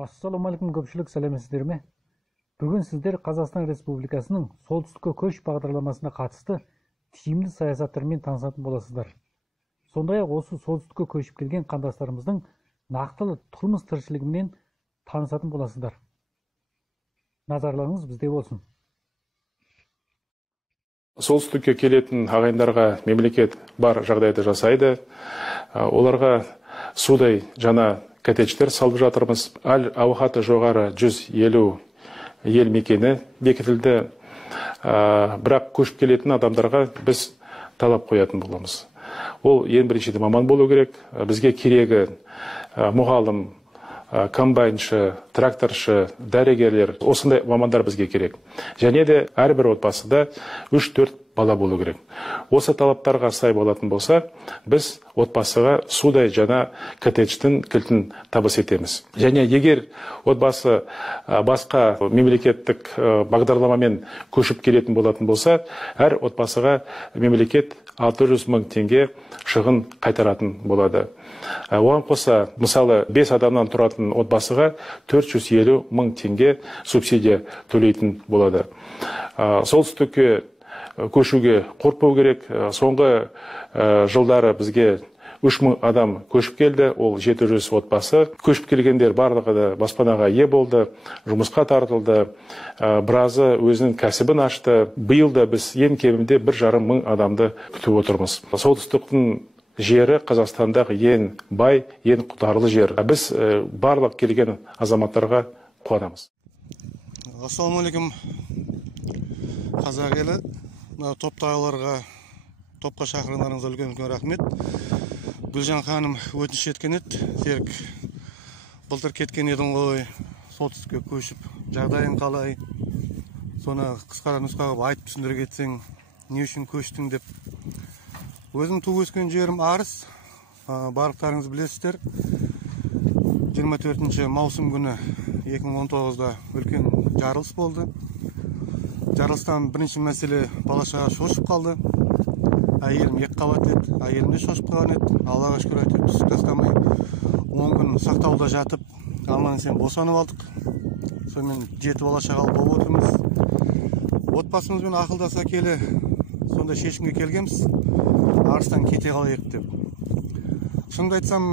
Ассалаумағалейкум, көпшілік сәлеметсіздер ме? Бүгін сіздер Қазақстан Республикасының солтүстікке көш бағдарламасына қатысты тиімді саясаттармен танысатын боласыздар. Сондай-ақ осы солтүстікке көшіп келген қандастарымыздың нақтылы тұрмыс тіршілігімен танысатын боласыздар. Назарларыңыз бізде болсын. Солтүстікке келетін ағайындарға мемлекет бар жағдайды жасайды. Оларға судай жаңа коттедждер салып жатырмыз. Әл-ауқаты жоғары 150 ел мекені бекітілді. Бірақ көшіп келетін адамдарға біз талап қоятын боламыз. Ол ең біріншіден маман болу керек. Бізге керегі мұғалім, комбайншы, тракторшы, дәрігерлер, осындай мамандар бізге керек. Және де әрбір отбасыда 3-4 бала болу керек. Осы талаптарға сай болатын болса, біз отбасыға судай жаңа коттедждің кілтін табыс етеміз. Және егер отбасы басқа мемлекеттік бағдарламамен көшіп келетін болатын болса, әр отбасыға мемлекет 600 мың теңге шығын қайтаратын болады. Оған қоса, мысалы, 5 адамнан тұратын отбасыға 450 мың теңге субсидия төлейтін болады. Солтүстікке көшуге қорықпау керек. Соңғы жылдары бізге 3000 адам көшіп келді, ол 700 отбасы. Көшіп келгендер барлығы да баспанаға ие болды, жұмысқа тартылды, біразы өзінің кәсібін ашты. Биыл да біз ең кемінде 1,5 мың адамды күтіп отырмыз. Солтүстіктің жері Қазақстандағы ең бай, ең құнарлы жер. Біз барлық келген азаматтарға қуанамыз. Ассалаумағалейкум, қазақ елі. Топтағыларға, топқа шақырғандарыңызға үлкен рахмет. Гүлжан ханым өтініш еткен еді. Серік, былтыр кеткен едің ғой, солтүстікке көшіп, жағдайың қалай? Соны қысқара нұсқаға айтып түсіндіре кетсең, не үшін көштің деп. Өзім туып өскен жерім Арыс. Барлықтарыңыз білесіздер. 24 маусым күні 2019-да үлкен жарылыс болды. Жарылыстан бірінші мәселе бала-шаға шошып қалды. Әйелім екіқабат еді, әйелім де шошып қалған еді. Аллаға шүкір әйтеуір түсіп тастамай 10 күн сақтауда жатып, аман есен босанып алдық. Сонымен 7 бала-шағалы болып отырмыз. Отбасымызбен ақылдаса келе сонда шешімге келгенбіз. Арыстан кете қалайық деп. Шынымды айтсам,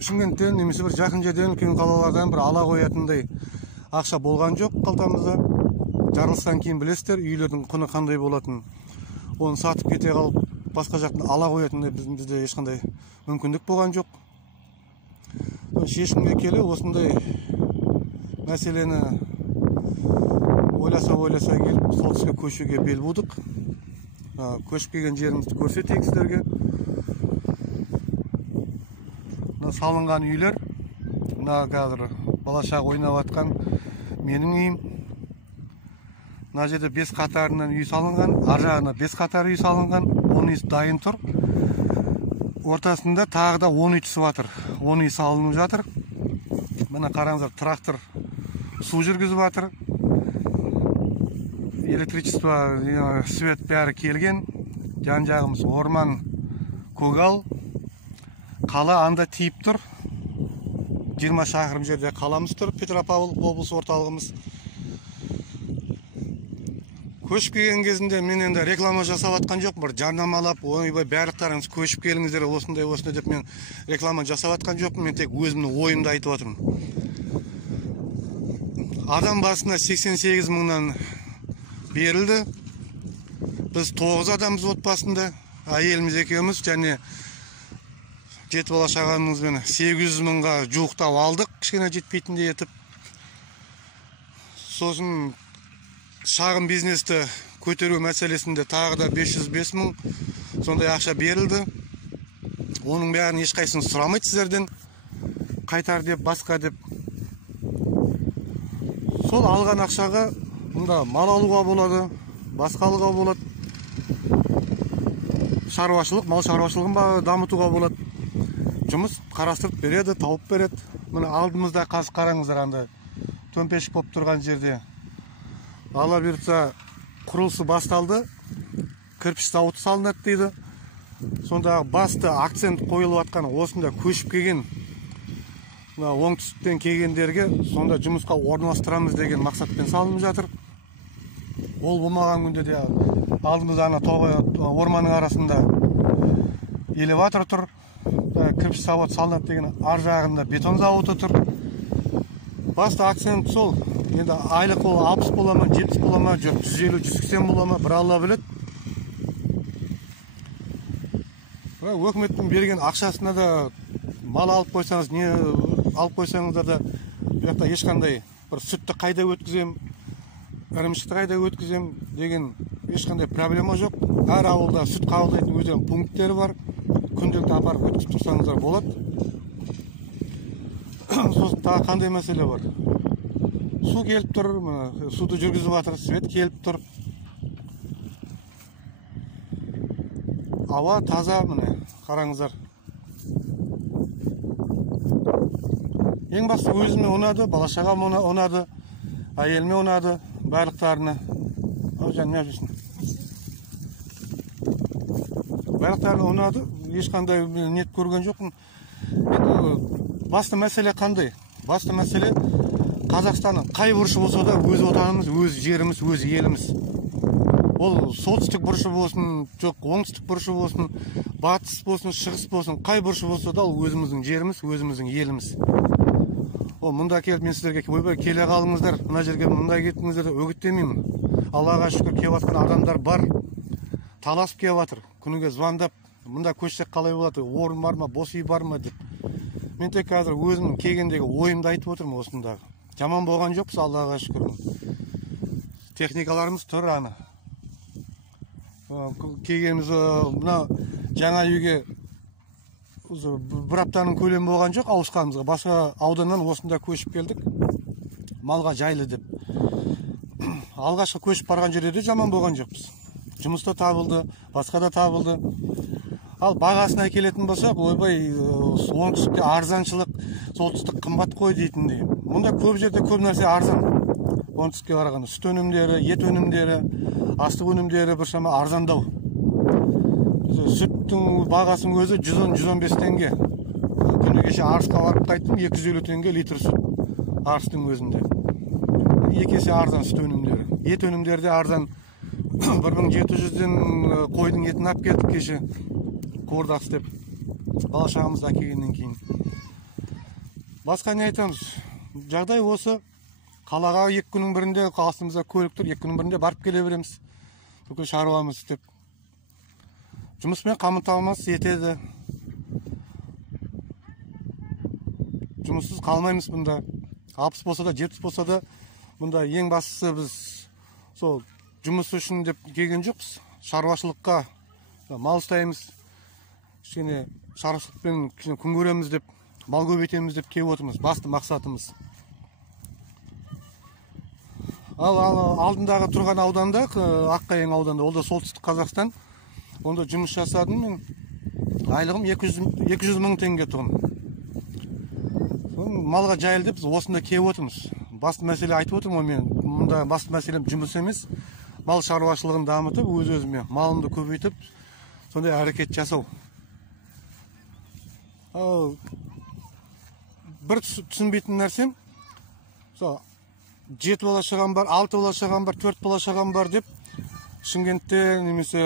Шымкенттен немесе бір жақын жерден үлкен қалалардан бір ала қоятындай ақша болған жоқ қалтамызда. Жарылыстан кейін білесіздер, үйлердің құны қандай болатын. Оны сатып кете қалып, басқа жақтан ала қоятындай бізде ешқандай мүмкіндік болған жоқ. Шешімге келе осындай мәселені ойласа келіп, солтүстікке көшуге бел будық. Көшіп келген жерімізді көрсетейік сіздерге. Салынған үйлер, қазір бала-шаға ойнап жатқан менің үйім. Мына жерде 5 қатарынан үй салынған, ар жағына 5 қатар үй салынған, 10 үй дайын тұр. Ортасында тағы да 10 үй түсіп жатыр. 10 үй салынып жатыр. Мына қараңыздар, трактор су жүргізіп жатыр. Электричество, свет бәрі келген. Жан-жағымыз орман, көгал. Қала анда тиіп тұр. 20 шақырым жерде қаламыз тұр, Петропавл облыс орталығымыз. Көшіп келген кезінде мен енді реклама жасап атқан жоқ, бір жарнамалап, ойбай барлықтарыңыз көшіп келіңіздер, осындай деп мен реклама жасап атқан жоқ, мен тек өзімнің ойымды айтып отырмын. Адам басына 88 мыңнан берілді. Біз 9 адамыз отбасында, әйеліміз екеуміз, және 7 бала-шағамызбен 800 мыңға жуықтап алдық, кішкене жетпейтіндей етіп. Сосын шағын бизнесті көтеру мәселесінде тағы да 505 мың сондай ақша берілді. Оның бәрін ешқайсысын сұрамайды сіздерден, қайтар деп, басқа деп. Сол алған ақшаға мұнда мал алуға болады, басқа алуға болады. Мал шаруашылығын дамытуға болады. Жұмыс қарастырып береді, тауып береді. Мына алдымызда қазір қараңыздар, анда төмпешік болып тұрған жерде. Алла бұйыртса құрылысы басталды. Кірпіш зауыты салынады дейді. Сонда басты акцент қойылып жатқан осында көшіп келген оңтүстіктен келгендерге сонда жұмысқа орналастырамыз деген мақсатпен салынып жатыр. Ол болмаған күнде де алдымызда ана орманның арасында элеватор тұр, кірпіш завод салынады деген ар жағында бетон зауыты тұр. Басты акцент сол. Енді айлық ол 60 бола ма, 70 бола ма, 150-180 бола ма, бір алла біледі. Өкіметтің берген ақшасына да мал алып қойсаңыз, не алып қойсаңыздар да, бұяқта ешқандай бір сүтті қайда өткізем, ірімшікті қайда өткізем деген ешқандай проблема жоқ. Әр ауылда сүт қабылдайтын өздерінің пункттері бар. Күнделікті апарып өткізіп тұрсаңыздар болады. Сосын тағы қандай мәселе бар? Су келіп тұр, суды жүргізіп жатыр, свет келіп тұр. Ауа таза, міне, қараңыздар. Ең басты өзіме ұнады, бала-шағам ұнады, әйеліме ұнады, барлықтарына. Барлықтарына ұнады, ешқандай нет көрген жоқпын. Басты мәселе қандай? Басты мәселе Қазақстанның қай бұрышы болса да өз отанымыз, өз жеріміз, өз еліміз. Ол солтүстік бұрышы болсын, жоқ оңтүстік бұрышы болсын, батыс болсын, шығыс болсын, қай бұрышы болса да ол өзіміздің жеріміз, өзіміздің еліміз. Ол мұнда келіп мен сіздерге ойбай келе қалыңыздар, мына жерге мұнда кеттіңіздер деп үгіттемеймін. Аллаға шүкір келіп жатқан адамдар бар, таласып келіп жатыр, күніге звондап, мұнда көшсек қалай болады, орын бар ма, бос үй бар ма деп. Мен тек қазір өзімнің келгендегі ойымды айтып отырмын осындағы. Жаман болған жоқпыз, Аллаға шүкір. Техникаларымыз тұр ана. Келгеніміз мына жаңа үйге бір аптаның көлемі болған жоқ, ауысқанымызға. Басқа ауданнан осында көшіп келдік. Малға жайлы деп. Алғашқы көшіп барған жерде де жаман болған жоқпыз. Жұмыста табылды, басқа да табылды. Ал бағасына келетін болсақ, ойбай оңтүстікте арзаншылық, солтүстік қымбат қой дейтіндей. Мұнда көп жерде көп нәрсе арзан. Оңтүстікке қарағанда сүт өнімдері, ет өнімдері, астық өнімдері біршама арзандау. Сүттің бағасының өзі 110-115 теңге. Күні кеше Арысқа барып қайттым, 250 теңге литр сүт. Арыстың өзінде. Екі есе арзан сүт өнімдері. Ет өнімдері де арзан. 1700-ден қойдың етін алып келдік кеше. Қуырдақ істеп, бала-шағамызды әкелгеннен кейін. Басқа не айтамыз? Жағдай осы. Қалаға 2 күннің бірінде астымызда көлік тұр, 2 күннің бірінде барып келе береміз. Бүкіл шаруамыз істеп. Жұмыспен қамтамасыз етеді. Жұмыссыз қалмаймыз бұнда. 60 болса да, 70 болса да, бұнда ең бастысы біз сол жұмыс үшін деп келген жоқпыз. Шаруашылыққа мал ұстаймыз. Кішкене шаруашылықпен күн көреміз деп, мал көбейтеміз деп келіп отырмыз. Басты мақсатымыз. Ал алдындағы тұрған ауданда, Аққайың ауданда, ол да солтүстік Қазақстан. Онда жұмыс жасадым мен. Айлығым 200 мың теңге тұғын. Малға жайылды деп біз осында келіп отырмыз. Басты мәселе айтып отырмын мен. Мұнда басты мәселем жұмыс емес. Мал шаруашылығын дамытып, өз-өзіме малымды көбейтіп, сондай әрекет жасау. Бір түсінбейтін нәрсем, 7 бала шағам бар, 6 бала шағам бар, 4 бала шағам бар деп, Шымкентте немесе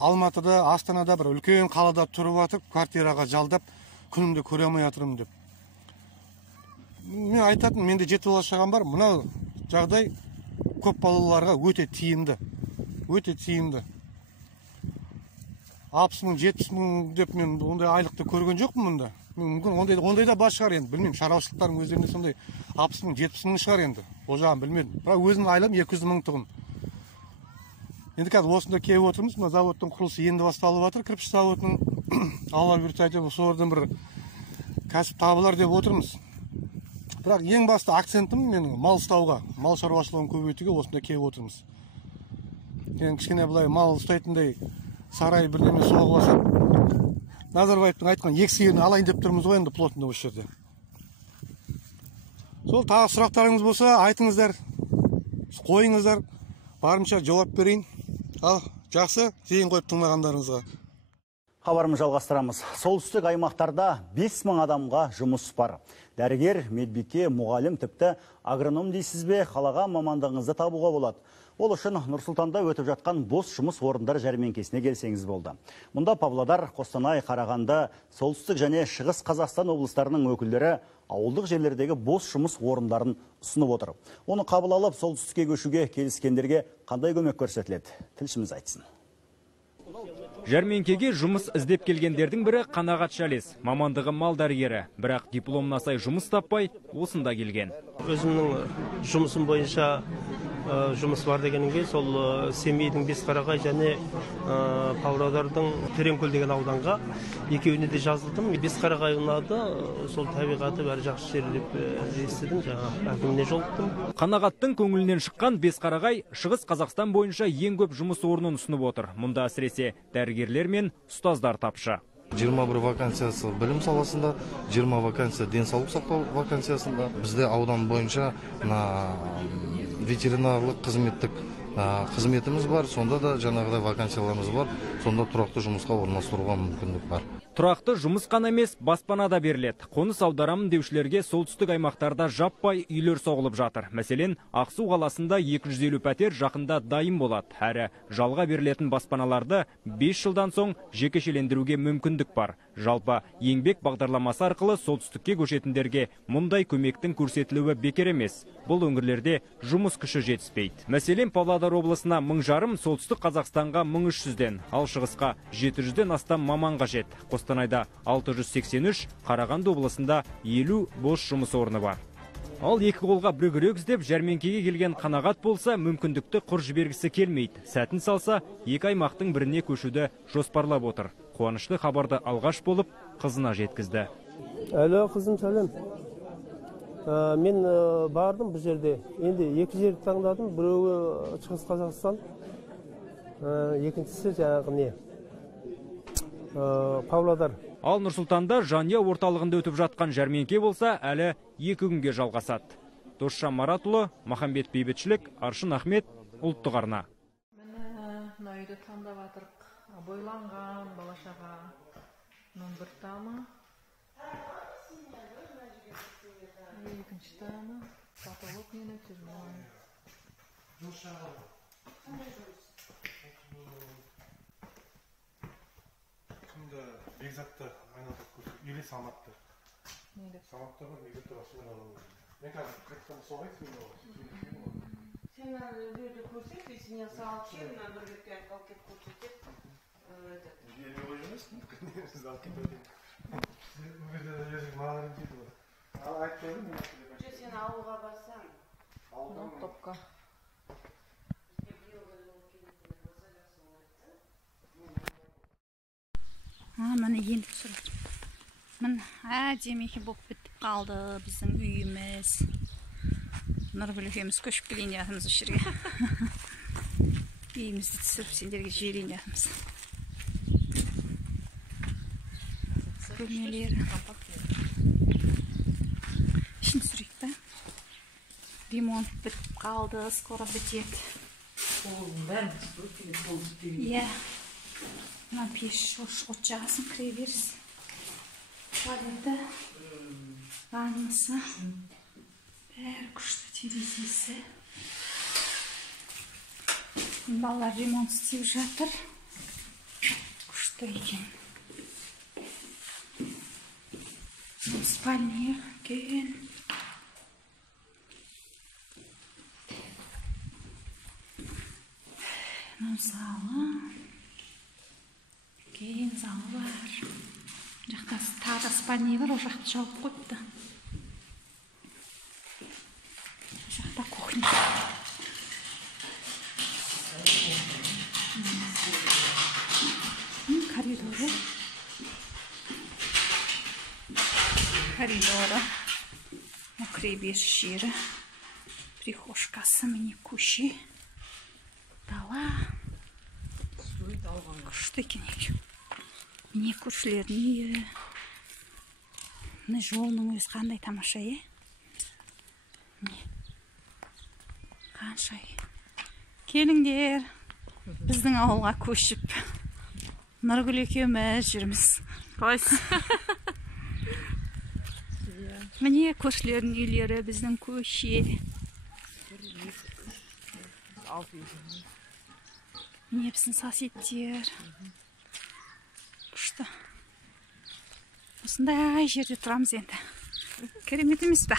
Алматыда, Астанада бір үлкен қалада тұрып жатып, квартираға жалдап, күнімді көре алмай жатырмын деп. Мен айтатын, менде 7 бала шағам бар, мына жағдай көп балаларға өте тиімді. Өте тиімді. 60 мың, 70 мың деп мен ондай айлықты көрген жоқпын мұнда. Мүмкін ондай да бар шығар енді, білмеймін. Шаруашылықтардың өздерінде сондай 60 мың, 70 мың шығар енді. Ол жағын білмедім. Бірақ өзімнің айлығым 200 мың тұғын. Енді қазір осында келіп отырмыз. Мына заводтың құрылысы енді басталып жатыр, кірпіш заводының. Алла бұйыртса әйтеуір солардан бір кәсіп табылар деп отырмыз. Бірақ ең басты акцентім менің мал ұстауға, мал шаруашылығын көбейтуге осында келіп отырмыз. Енді кішкене былай мал ұстайтындай сарай бірдеме соғып алсам, Назарбаевтың айтқан 2 сиырын алайын деп тұрмыз ғой енді плотында осы жерде. Сол тағы сұрақтарыңыз болса айтыңыздар, қойыңыздар, барынша жауап берейін. Ал жақсы, зейін қойып тыңдағандарыңызға. Хабарымызды жалғастырамыз. Солтүстік аймақтарда 5000 адамға жұмыс бар. Дәрігер, медбике, мұғалім, тіпті агроном дейсіз бе, қалаған мамандығыңызды табуға болады. Ол үшін Нұр-Сұлтанда өтіп жатқан бос жұмыс орындар жәрмеңкесіне келсеңіз болды. Мұнда Павлодар, Қостанай, Қарағанды, солтүстік және шығыс Қазақстан облыстарының өкілдері ауылдық жерлердегі бос жұмыс орындарын ұсынып отыр. Оны қабыл алып, солтүстікке көшуге келіскендерге қандай көмек көрсетіледі? Тілшіміз айтсын. Жәрмеңкеге жұмыс іздеп келгендердің бірі Қанағат Шалес. Мамандығы мал дәрігері, бірақ дипломына сай жұмыс таппай, осында келген. Өзімнің жұмысым бойынша жұмыс бар дегенге, сол Семейдің Бесқарағай және Павлодардың Тереңкөл деген ауданға екеуіне де жазылдым. Бесқарағай ұнады, сол табиғаты бәрі жақсы жер деп естідім, әкіміне жолықтым. Қанағаттың көңілінен шыққан Бесқарағай шығыс Қазақстан бойынша ең көп жұмыс орнын ұсынып отыр. Мұнда әсіресе дәрігерлер мен ұстаздар тапшы. 21 вакансиясы білім саласында, 20 вакансия денсаулық сақтау вакансиясында. Бізде аудан бойынша ветеринарлық қызметіміз бар, сонда да жаңағыдай вакансияларымыз бар, сонда тұрақты жұмысқа орналастыруға мүмкіндік бар. Тұрақты жұмыс қана емес, баспана да беріледі. Қоныс аударамын деушілерге солтүстік аймақтарда жаппай үйлер соғылып жатыр. Мәселен, Ақсу қаласында 250 пәтер жақында дайын болады. Әрі жалға берілетін баспаналарды 5 жылдан соң жекешелендіруге мүмкіндік бар. Жалпы еңбек бағдарламасы арқылы солтүстікке көшетіндерге мұндай көмектің көрсетілуі бекер емес. Бұл өңірлерде жұмыс күші жетіспейді. Мәселен, Павлодар облысына 1050, солтүстік Қазақстанға 1300-ден, ал шығысқа 700-ден астам маман қажет. Қостанайда 683, Қарағанды облысында 50 бос жұмыс орны бар. Ал екі қолға бір күрек іздеп жәрмеңкеге келген Қанағат болса, мүмкіндікті құр жібергісі келмейді. Сәтін салса, екі аймақтың біріне көшуді жоспарлап отыр. Қуанышты хабарды алғаш болып, қызына жеткізді. Әлі қызым, сәлем. Мен бардым бұл жерде. Енді екі жерді таңдадым. Біреуі шығыс Қазақстан, екіншісі жаңағы не? Павлодар. Ал Нұр-Сұлтанда жанұя орталығында өтіп жатқан жәрмеңке болса, әлі 2 күнге жалғасады. Досжан Маратұлы, Махамбет Бейбітшілік, Аршын Ахмет, ұлттық арна. Мына үйді таңдап атырық. Бойланған балашаға бір тамы, екінші тамы, потолок мені тюрман. Şimdi Beyzat'ta aynadık kursu, ili Samat'ta. Neydi? Samat'ta var, Beyzat'ta başına alalım. Ne kadar? Kırktan sonra etmiyor mu? Sen böyle kurset, biz ya sağlıkçıyım, ben böyle bir kalkıp kursetip. Yeni oyunuz mu? Siz alkip ödeyin. Siz bu bir de yazık mağaların değil mi? Ait doğru mu? Sen avuğa bassan. Ну, топка. Міне енді түсіріп. Міне әдемі болып бітіп қалды біздің үйіміз. Нұргүл екеуміз көшіп келейін жатырмыз осы жерге. Үйімізді түсіріп сендерге жіберейін жатырмыз. Бөлмелері. Ішін түсірейік та. Ремонт бітіп қалды, скоро бітеді. Иә. Мына пеш от жағасын кіре беріз. Туалеті, ваннасы, бәрі күшті, терезесі. Балалар ремонт істеп жатыр. Күшті екен. Спальня екен. Залы. Кейін залы бар. Жақта тағы спальня бар, ол жақты жауып қойыпты. Жақта кухня. Коридоры. Коридоры. Кіреберіс жері. Прихожкасы, міне көше. Дала. Күшті екен екен. Міне көршілердің үйі. Міне жолының өзі қандай тамаша, е? Қанша. Келіңдер. Біздің ауылға көшіп. Нұргүл екеуміз жүрміз. Қайсы? Міне көршілердің үйлері, біздің көше. Міне біздің соседтер. Күшті. Осындай жерде тұрамыз енді. Керемет емес пе?